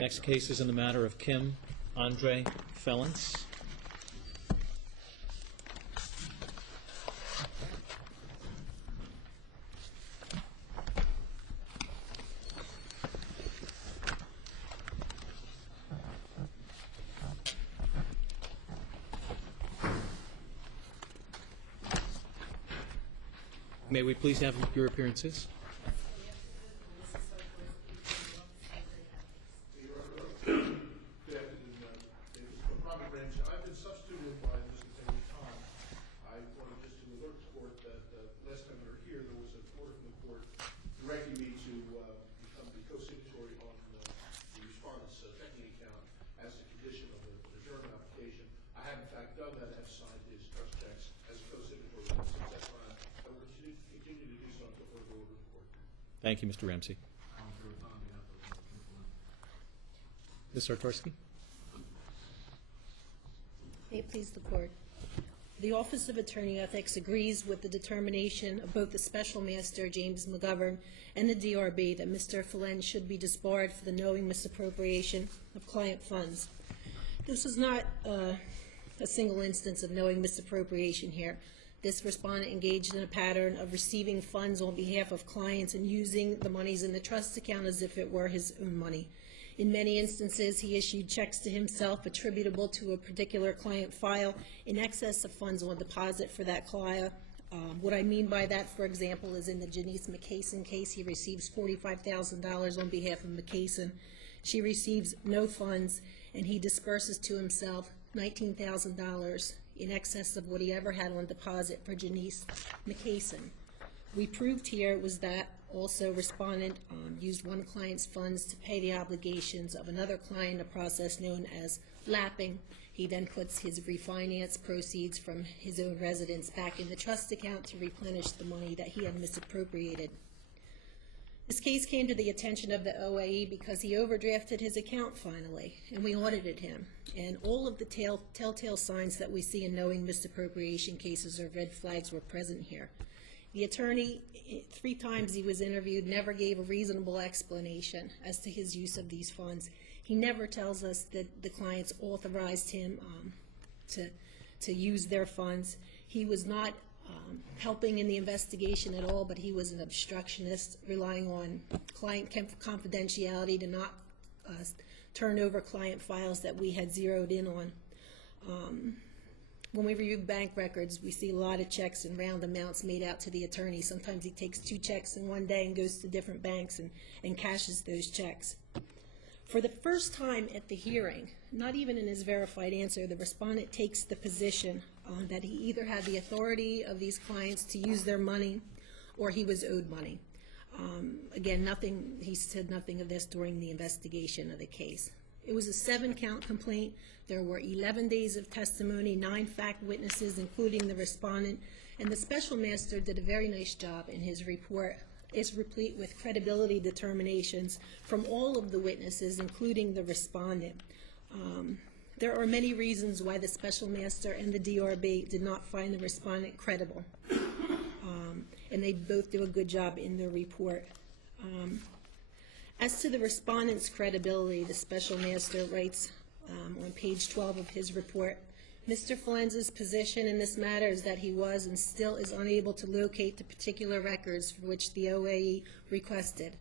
Next case is in the matter of Kim Andre Felons. May we please have your appearances? I've been substituted by Mr. Peyrouton. I wanted just to alert the court that last time we were here, there was an order from the court directing me to become the co-signatory on the respondent's checking account as a condition of the adjournment application. I have in fact done that. I have signed his trust checks as a co-signatory since that time. I will continue to do so until further order of the court. Thank you, Mr. Ramsey. Ms. Sartorsky? May it please the Court. The Office of Attorney Ethics agrees with the determination of both the Special Master, James McGovern, and the DRB that Mr. Felons should be disbarred for the knowing misappropriation of client funds. This is not a single instance of knowing misappropriation here. This respondent engaged in a pattern of receiving funds on behalf of clients and using the monies in the trust account as if it were his own money. In many instances, he issued checks to himself attributable to a particular client file in excess of funds on deposit for that client. What I mean by that, for example, is in the Janice McCason case, he receives $45,000 on behalf of McCason. She receives no funds, and he disperses to himself $19,000 in excess of what he ever had on deposit for Janice McCason. We proved here was that also respondent used one client's funds to pay the obligations of another client, a process known as lapping. He then puts his refinance proceeds from his own residence back in the trust account to replenish the money that he had misappropriated. This case came to the attention of the OAE because he overdrafted his account finally, and we audited him. And all of the telltale signs that we see in knowing misappropriation cases or red flags were present here. The attorney, 3 times he was interviewed, never gave a reasonable explanation as to his use of these funds. He never tells us that the clients authorized him to use their funds. He was not helping in the investigation at all, but he was an obstructionist, relying on client confidentiality to not turn over client files that we had zeroed in on. When we review bank records, we see a lot of checks and round amounts made out to the attorney. Sometimes he takes 2 checks in one day and goes to different banks and cashes those checks. For the first time at the hearing, not even in his verified answer, the respondent takes the position that he either had the authority of these clients to use their money or he was owed money. Again, he said nothing of this during the investigation of the case. It was a 7-count complaint. There were 11 days of testimony, 9 fact witnesses, including the respondent, and the special master did a very nice job in his report. It's replete with credibility determinations from all of the witnesses, including the respondent. There are many reasons why the special master and the DRB did not find the respondent credible, and they both do a good job in their report. As to the respondent's credibility, the special master writes on page 12 of his report, Mr. Felons' position in this matter is that he was and still is unable to locate the particular records for which the OAE requested.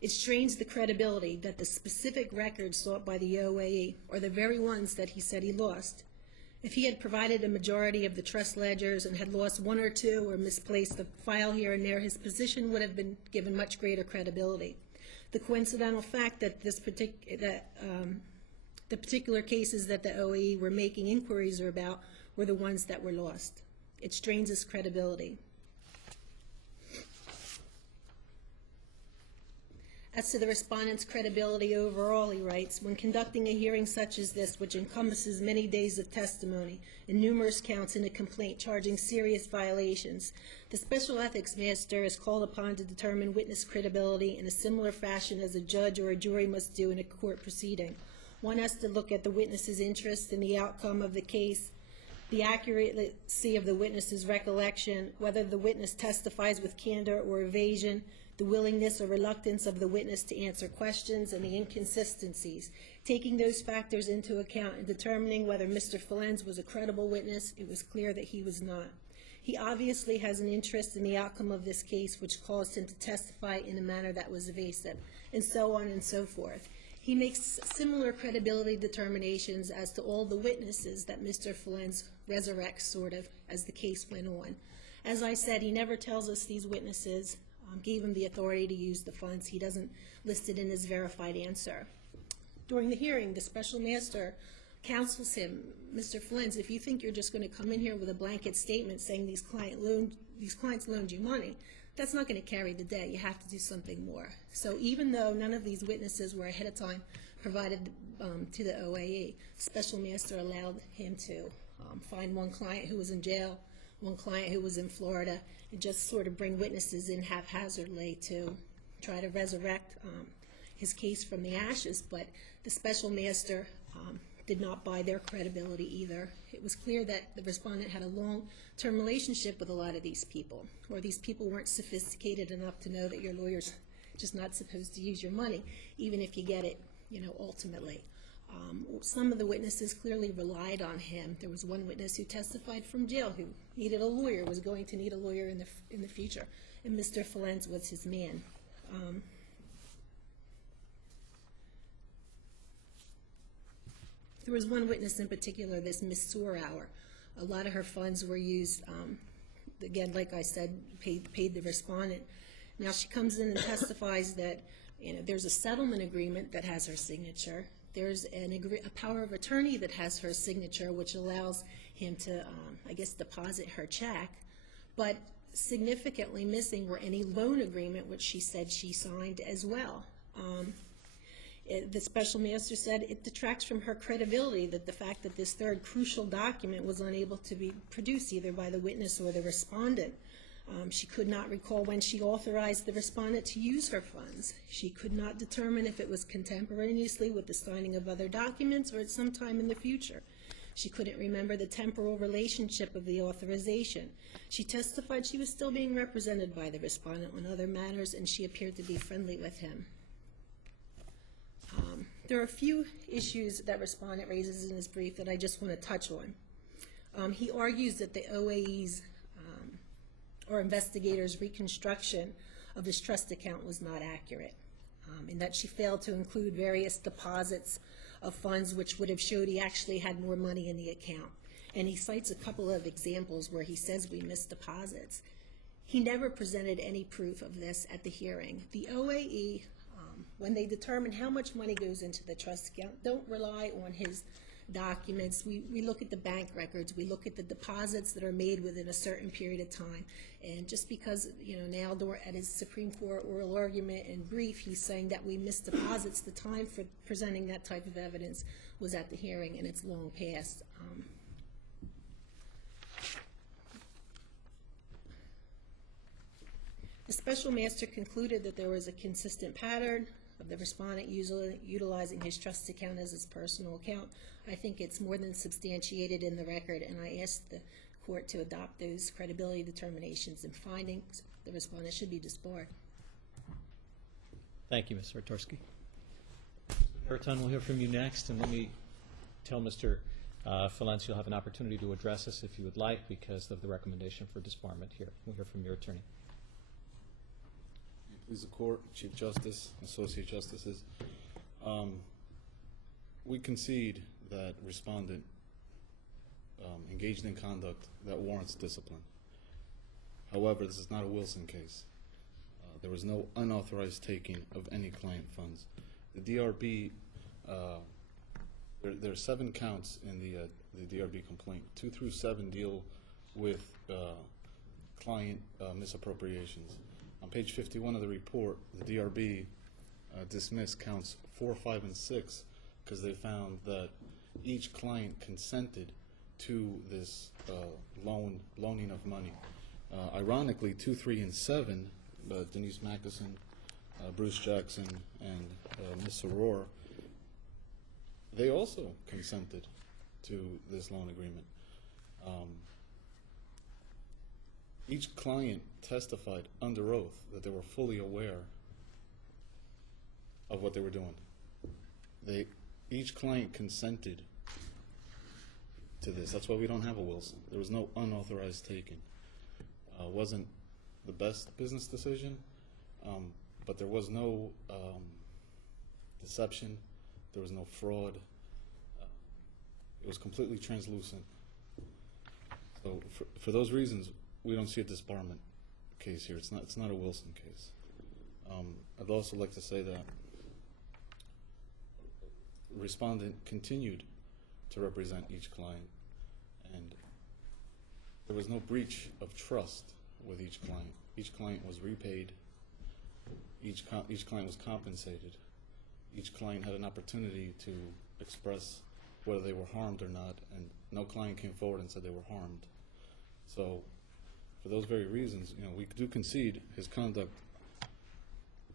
It strains the credibility that the specific records sought by the OAE are the very ones that he said he lost. If he had provided a majority of the trust ledgers and had lost 1 or 2 or misplaced a file here and there, his position would have been given much greater credibility. The coincidental fact that the particular cases that the OAE were making inquiries about were the ones that were lost. It strains his credibility. As to the respondent's credibility overall, he writes, when conducting a hearing such as this, which encompasses many days of testimony and numerous counts in a complaint charging serious violations, the special ethics master is called upon to determine witness credibility in a similar fashion as a judge or a jury must do in a court proceeding. One has to look at the witness's interest in the outcome of the case, the accuracy of the witness's recollection, whether the witness testifies with candor or evasion, the willingness or reluctance of the witness to answer questions, and the inconsistencies. Taking those factors into account and determining whether Mr. Phelan's was a credible witness, it was clear that he was not. He obviously has an interest in the outcome of this case, which caused him to testify in a manner that was evasive, and so on and so forth. He makes similar credibility determinations as to all the witnesses that Mr. Phelan's resurrects, sort of, as the case went on. As I said, he never tells us these witnesses gave him the authority to use the funds. He doesn't list it in his verified answer. During the hearing, the special master counsels him, Mr. Phelan's, if you think you're just going to come in here with a blanket statement saying these clients loaned you money, that's not going to carry the day. You have to do something more. So even though none of these witnesses were ahead of time provided to the OAE, special master allowed him to find one client who was in jail, one client who was in Florida, and just sort of bring witnesses in haphazardly to try to resurrect his case from the ashes. But the special master did not buy their credibility either. It was clear that the respondent had a long-term relationship with a lot of these people, or these people weren't sophisticated enough to know that your lawyer's just not supposed to use your money, even if you get it, ultimately. Some of the witnesses clearly relied on him. There was one witness who testified from jail who needed a lawyer, was going to need a lawyer in the future, and Mr. Phelan's was his man. There was one witness in particular, this Miss Sourhour. A lot of her funds were used, again, like I said, paid the respondent. Now she comes in and testifies that there's a settlement agreement that has her signature. There's a power of attorney that has her signature, which allows him to, deposit her check. But significantly missing were any loan agreement, which she said she signed as well. The special master said it detracts from her credibility that the fact that this third crucial document was unable to be produced either by the witness or the respondent. She could not recall when she authorized the respondent to use her funds. She could not determine if it was contemporaneously with the signing of other documents or at some time in the future. She couldn't remember the temporal relationship of the authorization. She testified she was still being represented by the respondent on other matters, and she appeared to be friendly with him. There are a few issues that respondent raises in his brief that I just want to touch on. He argues that the OAE's or investigators' reconstruction of his trust account was not accurate, and that she failed to include various deposits of funds which would have showed he actually had more money in the account. And he cites a couple of examples where he says we missed deposits. He never presented any proof of this at the hearing. The OAE, when they determine how much money goes into the trust account, don't rely on his documents. We look at the bank records. We look at the deposits that are made within a certain period of time. And just because, now at his Supreme Court oral argument and brief, he's saying that we missed deposits, the time for presenting that type of evidence was at the hearing, and it's long past. The special master concluded that there was a consistent pattern of the respondent utilizing his trust account as his personal account. I think it's more than substantiated in the record, and I asked the court to adopt those credibility determinations and findings. The respondent should be disbarred. Thank you, Ms. Sartorsky. Mr. Peyrouton, we'll hear from you next, and let me tell Mr. Phelan you'll have an opportunity to address us if you would like because of the recommendation for disbarment here. We'll hear from your attorney. Please the court, Chief Justice, Associate Justices. We concede that respondent engaged in conduct that warrants discipline. However, this is not a Wilson case. There was no unauthorized taking of any client funds. The DRB, there are 7 counts in the DRB complaint. 2 through 7 deal with client misappropriations. On page 51 of the report, the DRB dismissed counts 4, 5, and 6 because they found that each client consented to this loaning of money. Ironically, 2, 3, and 7, Denise Mackison, Bruce Jackson, and Ms. Aurora, they also consented to this loan agreement. Each client testified under oath that they were fully aware of what they were doing. Each client consented to this. That's why we don't have a Wilson. There was no unauthorized taking. Wasn't the best business decision, but there was no deception. There was no fraud. It was completely translucent. So for those reasons, we don't see a disbarment case here. It's not a Wilson case. I'd also like to say that the respondent continued to represent each client, and there was no breach of trust with each client. Each client was repaid. Each client was compensated. Each client had an opportunity to express whether they were harmed or not, and no client came forward and said they were harmed. So, for those very reasons, we do concede his conduct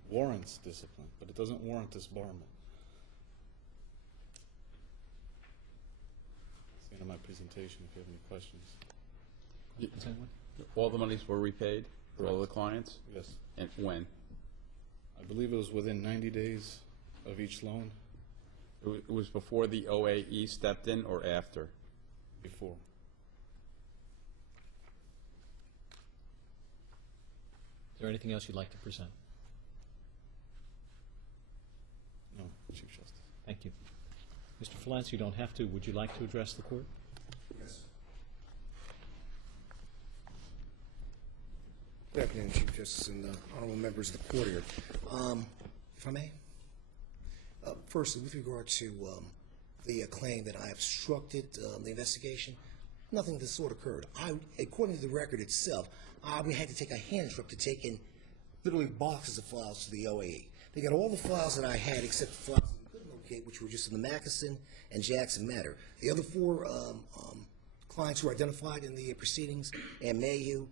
warrants discipline, but it doesn't warrant disbarment. That's the end of my presentation. If you have any questions. Is anyone? All the monies were repaid for all the clients? Yes. And when? I believe it was within 90 days of each loan. It was before the OAE stepped in or after? Before. Is there anything else you'd like to present? No, Chief Justice. Thank you. Mr. Falance, you don't have to. Would you like to address the court? Yes. Good afternoon, Chief Justice and honorable members of the court here. If I may, firstly, with regard to the claim that I obstructed the investigation, nothing of this sort occurred. According to the record itself, we had to take a handstruck to take in literally boxes of files to the OAE. They got all the files that I had except the files that we couldn't locate, which were just in the Mackinson and Jackson matter. The other four clients who were identified in the proceedings, and Mayhew,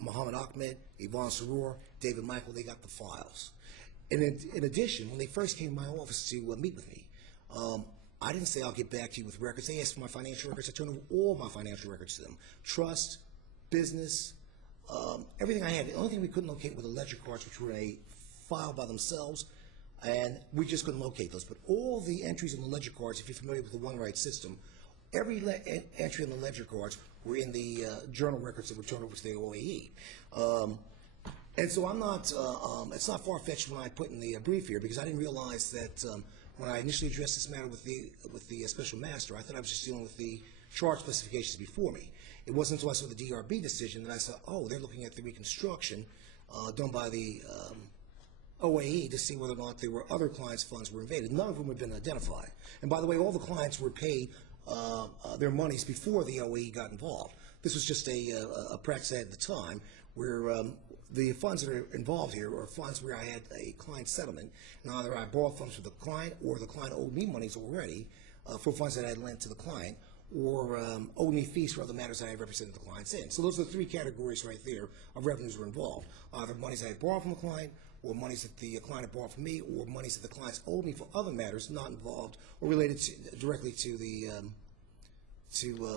Muhammad Ahmed, Yvonne Saror, David Michael, they got the files. And in addition, when they first came to my office to meet with me, I didn't say I'll get back to you with records. They asked for my financial records. I turned over all my financial records to them. Trust, business, everything I had. The only thing we couldn't locate were the ledger cards, which were in a file by themselves, and we just couldn't locate those. But all the entries in the ledger cards, if you're familiar with the OneRight system, every entry in the ledger cards were in the journal records that were turned over to the OAE. And so I'm not, it's not far-fetched when I put in the brief here, because I didn't realize that when I initially addressed this matter with the special master, I thought I was just dealing with the charge specifications before me. It wasn't until I saw the DRB decision that I said, oh, they're looking at the reconstruction done by the OAE to see whether or not there were other clients' funds were invaded. None of them had been identified. And by the way, all the clients were paid their monies before the OAE got involved. This was just a practice I had at the time where the funds that are involved here are funds where I had a client settlement. Now, either I borrowed funds from the client or the client owed me monies already for funds that I had lent to the client, or owed me fees for other matters that I represented the clients in. So those are the three categories right there of revenues were involved. Either monies I had borrowed from the client, or monies that the client had borrowed from me, or monies that the clients owed me for other matters not involved or related directly to the,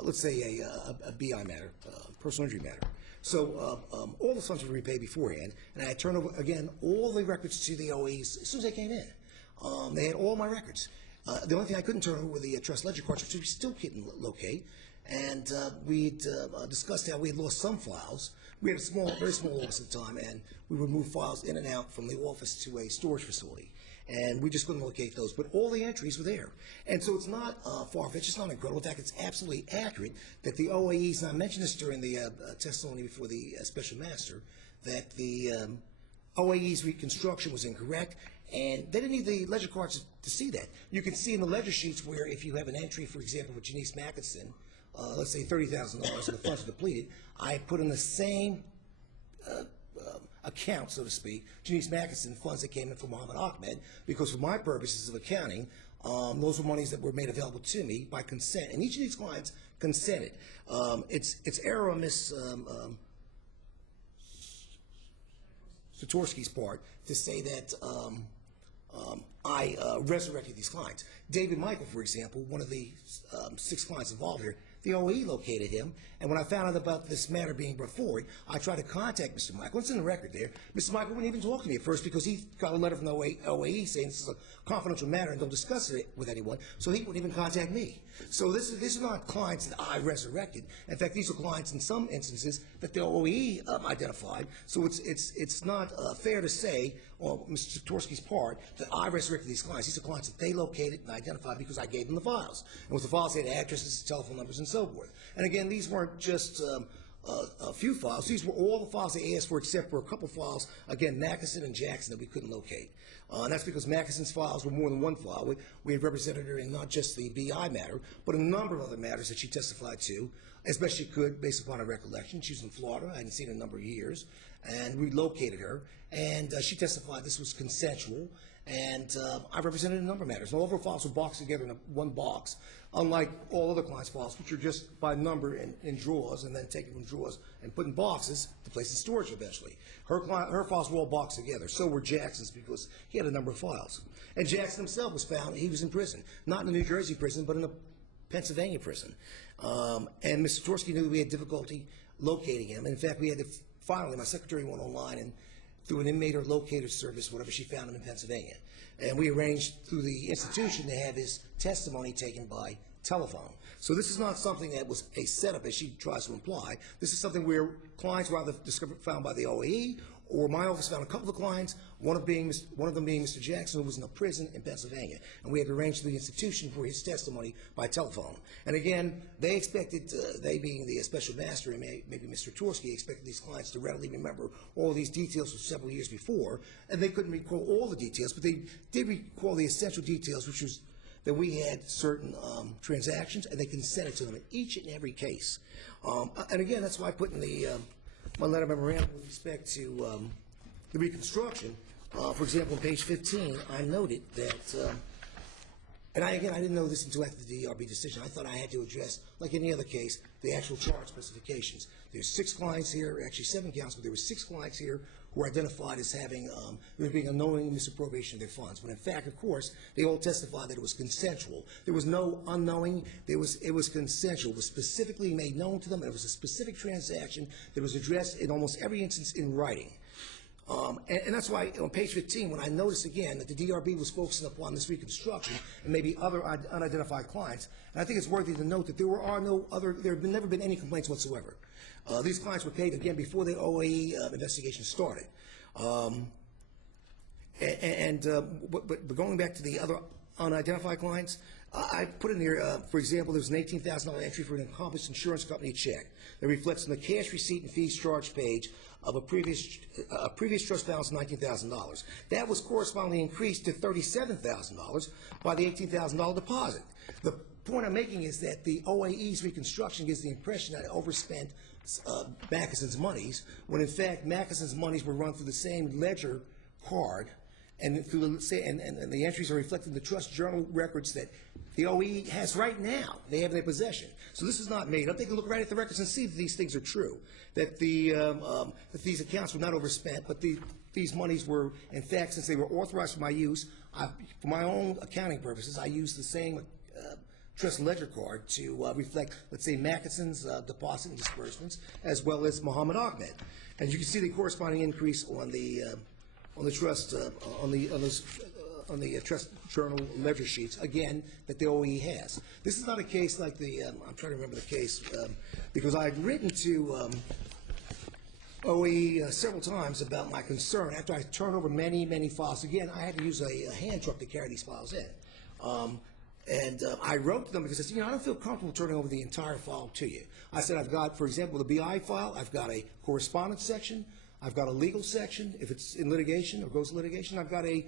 let's say, a BI matter, personal injury matter. So all the funds were repaid beforehand, and I had turned over, again, all the records to the OAEs as soon as they came in. They had all my records. The only thing I couldn't turn over were the trust ledger cards, which we still couldn't locate. And we'd discussed how we had lost some files. We had a very small office at the time, and we would move files in and out from the office to a storage facility. And we just couldn't locate those. But all the entries were there. And so it's not far-fetched. It's not incredible. In fact, it's absolutely accurate that the OAEs, and I mentioned this during the testimony before the special master, that the OAE's reconstruction was incorrect. And they didn't need the ledger cards to see that. You can see in the ledger sheets where if you have an entry, for example, with Janice Mackinson, let's say $30,000 and the funds are depleted, I put in the same account, so to speak, Janice Mackinson funds that came in from Muhammad Ahmed, because for my purposes of accounting, those were monies that were made available to me by consent. And each of these clients consented. It's error on Ms. Satorsky's part to say that I resurrected these clients. David Michael, for example, one of the 6 clients involved here, the OE located him, and when I found out about this matter being brought forward, I tried to contact Mr. Michael. It's in the record there. Mr. Michael wouldn't even talk to me at first because he got a letter from the OAE saying this is a confidential matter and don't discuss it with anyone, so he wouldn't even contact me. So these are not clients that I resurrected. In fact, these are clients in some instances that the OAE identified. So it's not fair to say, on Mr. Torsky's part, that I resurrected these clients. These are clients that they located and identified because I gave them the files. And with the files, they had addresses, telephone numbers, and so forth. And again, these weren't just a few files. These were all the files they asked for, except for a couple files, again, Mackinson and Jackson, that we couldn't locate. And that's because Mackinson's files were more than one file. We had represented her in not just the BI matter, but a number of other matters that she testified to, as best she could, based upon her recollection. She was in Florida. I hadn't seen her in a number of years. And we located her, and she testified this was consensual. And I represented a number of matters. All of her files were boxed together in one box, unlike all other clients' files, which are just by number in drawers, and then taken from drawers and put in boxes to place in storage eventually. Her files were all boxed together. So were Jackson's, because he had a number of files. And Jackson himself was found, he was in prison, not in a New Jersey prison, but in a Pennsylvania prison. And Mr. Torsky knew we had difficulty locating him. In fact, we had to finally, my secretary went online and through an inmate or locator service, whatever, she found him in Pennsylvania. And we arranged through the institution to have his testimony taken by telephone. So this is not something that was a setup, as she tries to imply. This is something where clients were either found by the OAE, or my office found a couple of clients, one of them being Mr. Jackson, who was in a prison in Pennsylvania. And we had arranged through the institution for his testimony by telephone. And again, they expected, they being the special master, and maybe Mr. Torsky, expected these clients to readily remember all these details from several years before. And they couldn't recall all the details, but they did recall the essential details, which was that we had certain transactions, and they consented to them in each and every case. And again, that's why I put in the my letter memorandum with respect to the reconstruction. For example, on page 15, I noted that, and I didn't know this until after the DRB decision. I thought I had to address, like any other case, the actual charge specifications. There's 6 clients here, actually 7 counts, but there were 6 clients here who were identified as having, there being a knowing misappropriation of their funds. When in fact, of course, they all testified that it was consensual. There was no unknowing. It was consensual. It was specifically made known to them. It was a specific transaction that was addressed in almost every instance in writing. And that's why on page 15, when I noticed again that the DRB was focusing upon this reconstruction and maybe other unidentified clients, and I think it's worthy to note that there have never been any complaints whatsoever. These clients were paid again before the OAE investigation started. But going back to the other unidentified clients, I put in here, for example, there was an $18,000 entry for an accomplished insurance company check that reflects on the cash receipt and fees charge page of a previous trust balance of $19,000. That was correspondingly increased to $37,000 by the $18,000 deposit. The point I'm making is that the OAE's reconstruction gives the impression that it overspent Mackeson's monies, when in fact Mackeson's monies were run through the same ledger card, and the entries are reflected in the trust journal records that the OAE has right now. They have in their possession. So this is not made up. They can look right at the records and see that these things are true, that that these accounts were not overspent, but these monies were, in fact, since they were authorized for my use, for my own accounting purposes, I used the same trust ledger card to reflect, let's say, Mackeson's deposit and disbursements, as well as Muhammad Ahmed. And you can see the corresponding increase on the trust on the trust journal ledger sheets, again, that the OAE has. This is not a case like the I'm trying to remember the case because I had written to OAE several times about my concern after I turned over many files. Again, I had to use a hand truck to carry these files in. I wrote to them because I said, I don't feel comfortable turning over the entire file to you. I said, I've got, for example, the BI file, I've got a correspondence section, I've got a legal section, if it's in litigation or goes to litigation, I've got a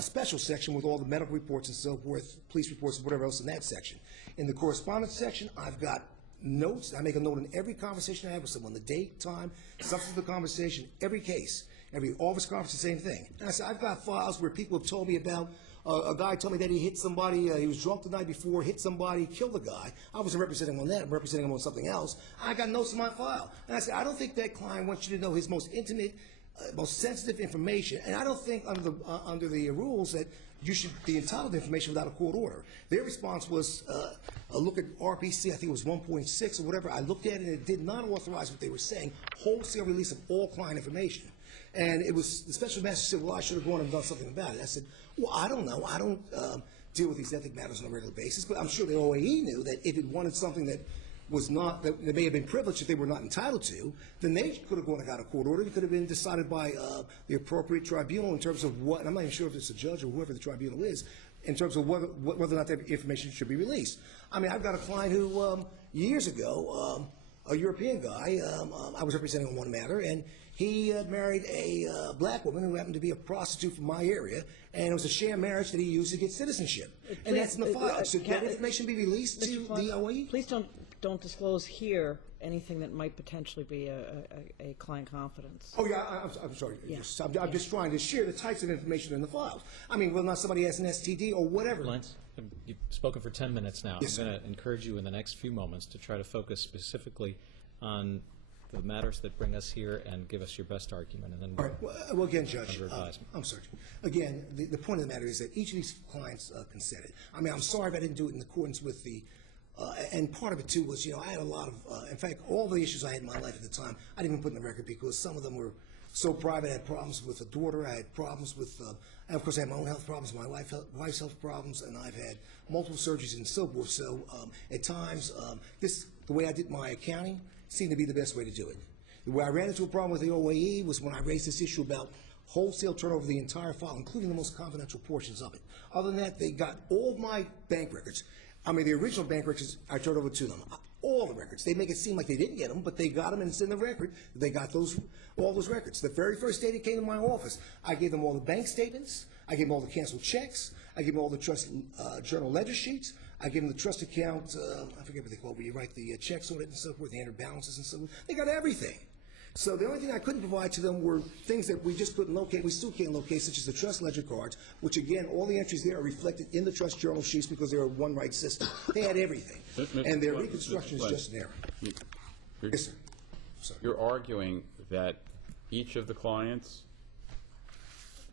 special section with all the medical reports and so forth, police reports and whatever else in that section. In the correspondence section, I've got notes. I make a note in every conversation I have with someone, the date, time, substance of the conversation, every case, every office conference, the same thing. And I said, I've got files where people have told me about a guy told me that he hit somebody, he was drunk the night before, hit somebody, killed a guy. I wasn't representing him on that, I'm representing him on something else. I got notes in my file. And I said, I don't think that client wants you to know his most intimate most sensitive information, and I don't think under the rules that you should be entitled to information without a court order. Their response was a look at RPC, I think it was 1.6 or whatever. I looked at it and it did not authorize what they were saying, wholesale release of all client information. And it was, the special master said, well, I should have gone and done something about it. I said, well, I don't know. I don't deal with these ethic matters on a regular basis, but I'm sure the OAE knew that if it wanted something that was not, that may have been privileged that they were not entitled to, then they could have gone and got a court order. It could have been decided by the appropriate tribunal in terms of what, and I'm not even sure if it's a judge or whoever the tribunal is, in terms of whether or not that information should be released. I mean, I've got a client who, years ago, a European guy, I was representing on one matter, and he married a black woman who happened to be a prostitute from my area, and it was a sham marriage that he used to get citizenship. And that's in the file. Should that information be released to the OAE? Please don't disclose here anything that might potentially be a client confidence. Oh, yeah, I'm sorry. Yeah. I'm just trying to share the types of information in the files. I mean, whether or not somebody has an STD or whatever. Lance, you've spoken for 10 minutes now. Yes, I'm going to encourage you in the next few moments to try to focus specifically on the matters that bring us here and give us your best argument, and then All right. Well, again, Judge, under advisement. I'm sorry. Again, the point of the matter is that each of these clients consented. I mean, I'm sorry if I didn't do it in accordance with the, and part of it, too, was, you know, I had a lot of, in fact, all the issues I had in my life at the time, I didn't even put in the record because some of them were so private. I had problems with a daughter. I had problems with, and of course, I had my own health problems, my wife's health problems, and I've had multiple surgeries and so forth. So at times, the way I did my accounting seemed to be the best way to do it. Where I ran into a problem with the OAE was when I raised this issue about wholesale turnover of the entire file, including the most confidential portions of it. Other than that, they got all of my bank records. I mean, the original bank records, I turned over to them. All the records. They make it seem like they didn't get them, but they got them, and it's in the record. They got all those records. The very first day they came to my office, I gave them all the bank statements. I gave them all the canceled checks. I gave them all the trust journal ledger sheets. I gave them the trust account, I forget what they call it, where you write the checks on it and so forth, the entered balances and so forth. They got everything. So the only thing I couldn't provide to them were things that we just couldn't locate, we still can't locate, such as the trust ledger cards, which again, all the entries there are reflected in the trust journal sheets because they're a one-right system. They had everything. And their reconstruction is just an error. Yes, sir. Sorry. You're arguing that each of the clients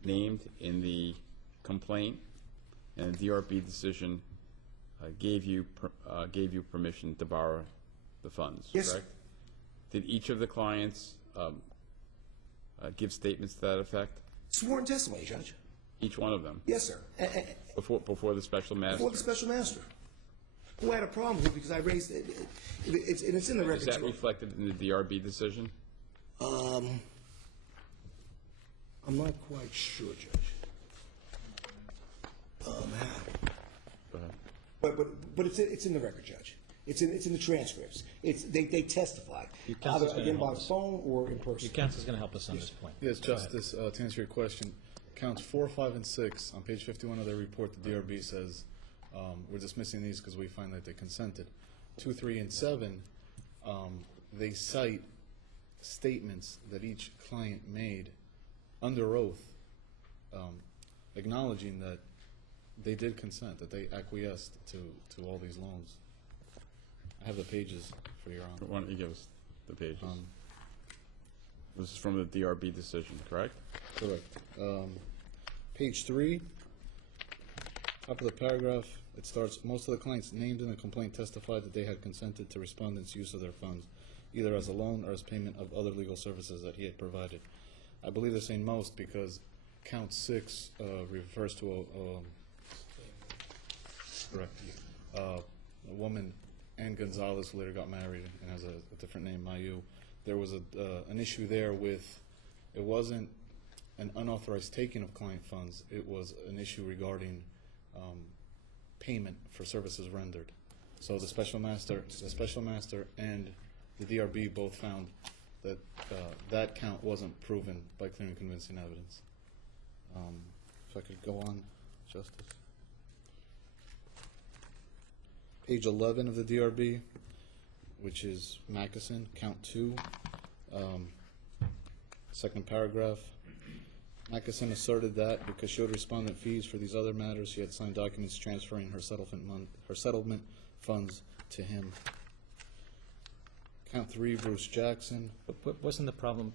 named in the complaint and the DRB decision gave you permission to borrow the funds, Yes, correct? Did each of the clients give statements to that effect? Sworn testimony, Judge. Each one of them? Yes, sir. Before the special master? Before the special master. Who had a problem with it because I raised it. It's in the record. Is that reflected in the DRB decision? I'm not quite sure, Judge. Go ahead. But it's in the record, Judge. It's in the transcripts. They testified, Your counsel's either gonna again by help us. phone or in person. Your counsel's going to help us on this point. Yes, Go ahead. Justice, to answer your question, counts 4, 5, and 6, on page 51 of their report, the DRB says, we're dismissing these because we find that they consented. 2, 3, and 7, they cite statements that each client made under oath, acknowledging that they did consent, that they acquiesced to all these loans. I have the pages for your honor. Why don't you give us the pages? This is from the DRB decision, correct? Correct. Page 3, top of the paragraph, it starts, most of the clients named in the complaint testified that they had consented to respondents' use of their funds, either as a loan or as payment of other legal services that he had provided. I believe they're saying most because count 6 refers to a woman, Ann Gonzalez, who later got married and has a different name, Mayu. There was an issue there with, it wasn't an unauthorized taking of client funds, it was an issue regarding payment for services rendered. So the special master and the DRB both found that that count wasn't proven by clear and convincing evidence. If I could go on, Justice. Page 11 of the DRB, which is Mackeson, count 2, second paragraph. Mackeson asserted that because she owed respondent fees for these other matters, she had signed documents transferring her settlement funds to him. Count 3, Bruce Jackson. But wasn't the problem,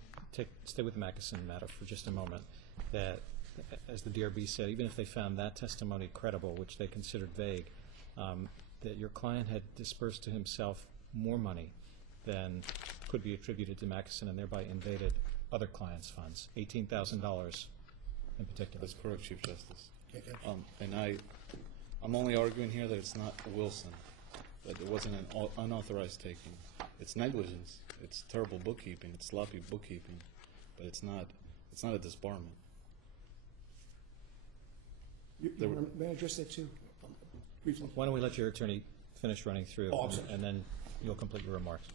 stay with the Mackeson matter for just a moment, that, as the DRB said, even if they found that testimony credible, which they considered vague, that your client had dispersed to himself more money than could be attributed to Mackeson and thereby invaded other clients' funds, $18,000 in particular. That's correct, Chief Justice. Okay. And I'm only arguing here that it's not Wilson, that it wasn't an unauthorized taking. It's negligence. It's terrible bookkeeping. It's sloppy bookkeeping, but it's not a disbarment. May I address that too? Briefly. Why don't we let your attorney finish running through, Oh, I'm sorry. and then you'll complete your remarks.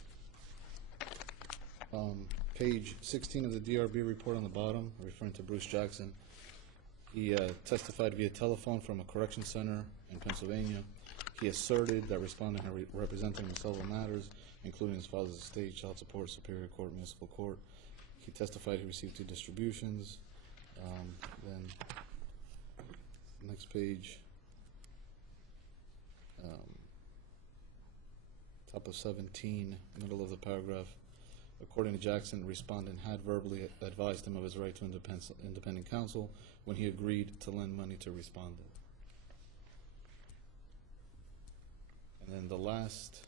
Page 16 of the DRB report on the bottom, referring to Bruce Jackson. He testified via telephone from a correction center in Pennsylvania. He asserted that respondent had represented him in several matters, including his father's estate, child support, superior court, municipal court. He testified he received 2 distributions. Then, next page, top of 17, middle of the paragraph. According to Jackson, respondent had verbally advised him of his right to independent counsel when he agreed to lend money to respondent. And then the last,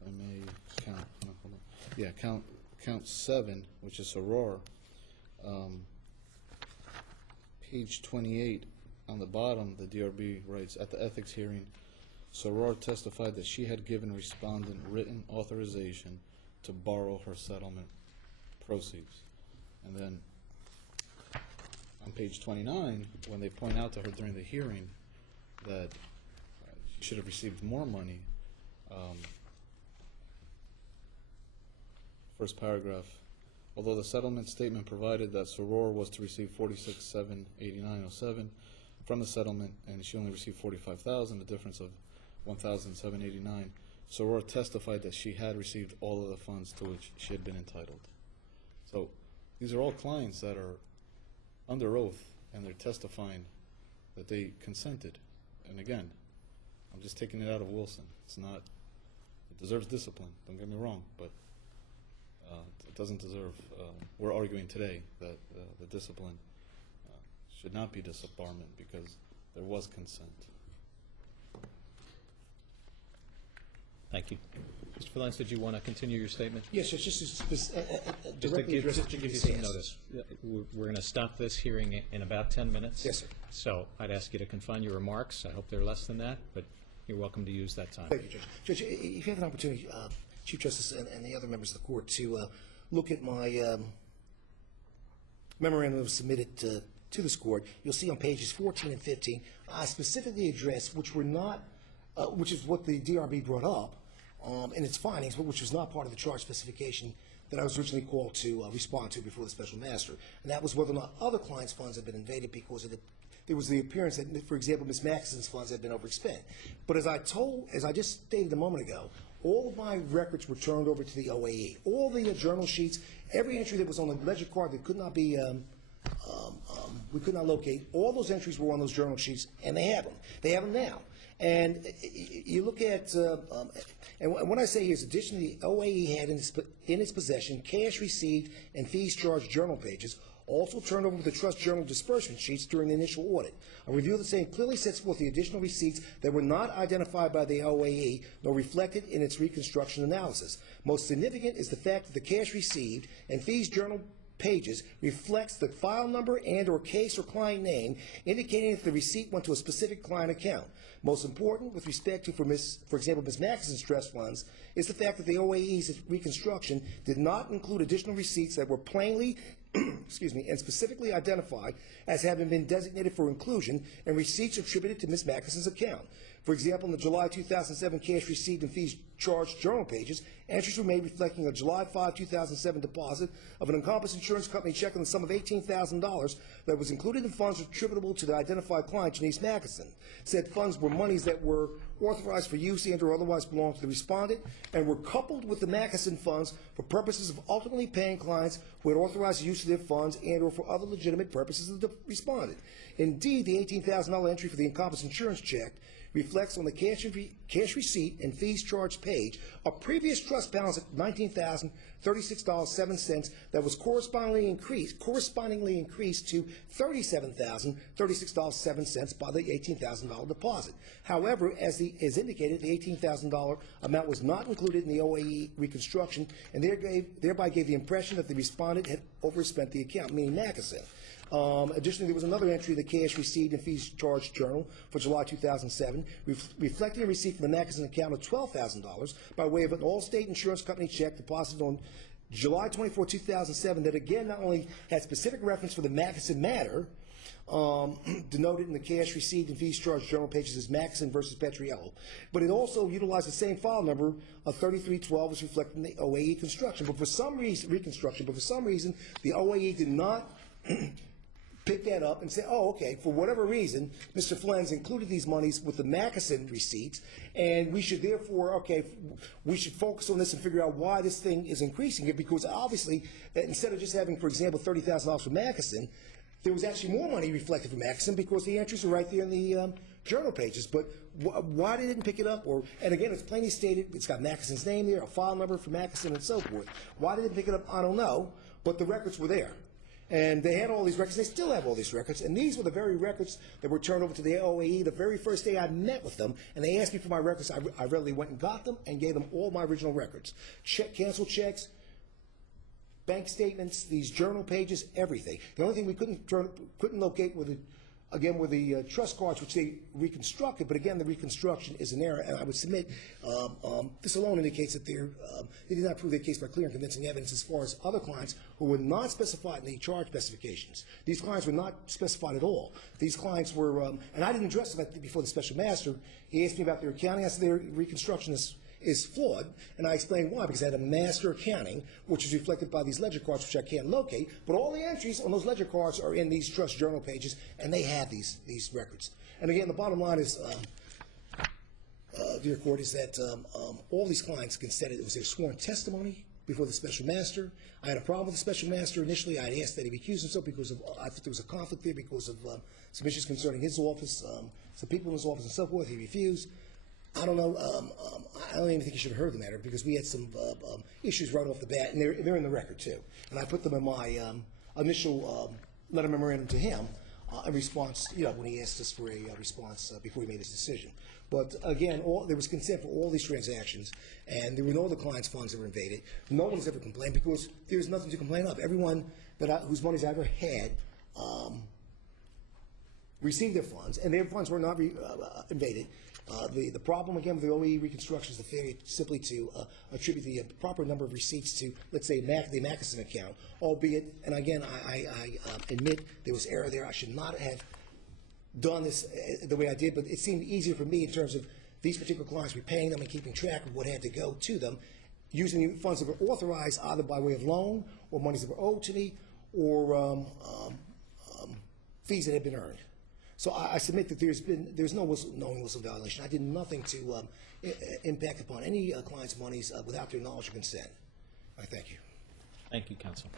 if I may count, hold on. Yeah, count 7, which is Soror. Page 28 on the bottom, the DRB writes, at the ethics hearing, Soror testified that she had given respondent written authorization to borrow her settlement proceeds. And then on page 29, when they point out to her during the hearing that she should have received more money, first paragraph, although the settlement statement provided that Soror was to receive $46,789.07 from the settlement, and she only received $45,000, a difference of $1,789. Soror testified that she had received all of the funds to which she had been entitled. So these are all clients that are under oath, and they're testifying that they consented. And again, I'm just taking it out of Wilson. It's not, it deserves discipline, don't get me wrong, but it doesn't deserve, we're arguing today that the discipline should not be disbarment because there was consent. Thank you. Mr. Valence, did you want to continue your statement? Yes, it's just Just to directly give, address just to give you some notice, we're going to stop this hearing in about 10 minutes. Yes, sir. So I'd ask you to confine your remarks. I hope they're less than that, but you're welcome to use that time. Thank you, Judge. Judge, if you have an opportunity, Chief Justice and the other members of the court, to look at my memorandum that was submitted to this court, you'll see on pages 14 and 15, I specifically addressed, which were not, which is what the DRB brought up in its findings, but which was not part of the charge specification that I was originally called to respond to before the special master, and that was whether or not other clients' funds had been invaded because of there was the appearance that, for example, Ms. Maxson's funds had been overspent. But as I just stated a moment ago, all of my records were turned over to the OAE. All the journal sheets, every entry that was on the ledger card that could not be, we could not locate, all those entries were on those journal sheets, and they have them. They have them now. And you look at, and what I say here is, additionally, the OAE had in its possession cash received and fees charged journal pages, also turned over the trust journal disbursement sheets during the initial audit. A review of the same clearly sets forth the additional receipts that were not identified by the OAE nor reflected in its reconstruction analysis. Most significant is the fact that the cash received and fees journal pages reflects the file number and or case or client name, indicating that the receipt went to a specific client account. Most important with respect to, for example, Ms. Maxson's trust funds, is the fact that the OAE's reconstruction did not include additional receipts that were plainly excuse me, and specifically identified as having been designated for inclusion and receipts attributed to Ms. Maxson's account. For example, in the July 2007 cash received and fees charged journal pages, entries were made reflecting a July 5, 2007 deposit of an Encompass Insurance Company check in the sum of $18,000 that was included in funds attributable to the identified client, Janice Maxson. Said funds were monies that were authorized for use and or otherwise belonged to the respondent and were coupled with the Maxson funds for purposes of ultimately paying clients who had authorized the use of their funds and or for other legitimate purposes of the respondent. Indeed, the $18,000 entry for the Encompass insurance check reflects on the cash receipt and fees charged page a previous trust balance of $19,036.07 that was correspondingly increased to $37,036.07 by the $18,000 deposit. However, as indicated, the $18,000 amount was not included in the OAE reconstruction and thereby gave the impression that the respondent had overspent the account, meaning Mackeson. Additionally, there was another entry in the cash receipt and fees charged journal for July 2007, reflecting a receipt from the Mackeson account of $12,000 by way of an Allstate Insurance Company check deposited on July 24, 2007, that again not only had specific reference for the Mackeson matter, denoted in the cash receipt and fees charged journal pages as Mackeson versus Petriello, but it also utilized the same file number of 3312 as reflected in the OAE construction. But for some reason, the OAE did not pick that up and say, oh, okay, for whatever reason, Mr. Flens included these monies with the Mackeson receipts, and we should therefore, okay, we should focus on this and figure out why this thing is increasing it, because obviously, instead of just having, for example, $30,000 for Mackeson, there was actually more money reflected for Mackeson because the entries were right there in the journal pages. But why they didn't pick it up, and again, it's plainly stated, it's got Mackeson's name there, a file number for Mackeson and so forth. Why they didn't pick it up, I don't know, but the records were there. And they had all these records. They still have all these records. And these were the very records that were turned over to the OAE the very first day I met with them. And they asked me for my records. I readily went and got them and gave them all my original records. Canceled checks, bank statements, these journal pages, everything. The only thing we couldn't locate were the trust cards, which they reconstructed. But again, the reconstruction is an error. And I would submit this alone indicates that they did not prove their case by clear and convincing evidence as far as other clients who were not specified in the charge specifications. These clients were not specified at all. These clients were, and I didn't address it before the special master. He asked me about their accounting. I said their reconstruction is flawed, and I explained why, because I had a master accounting, which is reflected by these ledger cards, which I can't locate, but all the entries on those ledger cards are in these trust journal pages, and they have these records. And again, the bottom line is, dear court, is that all these clients consented. It was their sworn testimony before the special master. I had a problem with the special master initially. I had asked that he recuse himself because I think there was a conflict there because of some issues concerning his office, some people in his office and so forth. He refused. I don't know. I don't even think you should have heard the matter because we had some issues right off the bat, and they're in the record too. And I put them in my initial letter memorandum to him in response, when he asked us for a response before he made his decision. But again, there was consent for all these transactions, and there were no other clients' funds that were invaded. No one's ever complained because there's nothing to complain of. Everyone whose money's I ever had received their funds, and their funds were not invaded. The problem, again, with the OAE reconstruction is the failure simply to attribute the proper number of receipts to, let's say, the Mackeson account, albeit, and again, I admit there was error there. I should not have done this the way I did, but it seemed easier for me in terms of these particular clients, repaying them and keeping track of what had to go to them, using the funds that were authorized either by way of loan or monies that were owed to me or fees that had been earned. So I submit that there's no knowing whistle violation. I did nothing to impact upon any client's monies without their knowledge or consent. I thank you. Thank you, counsel.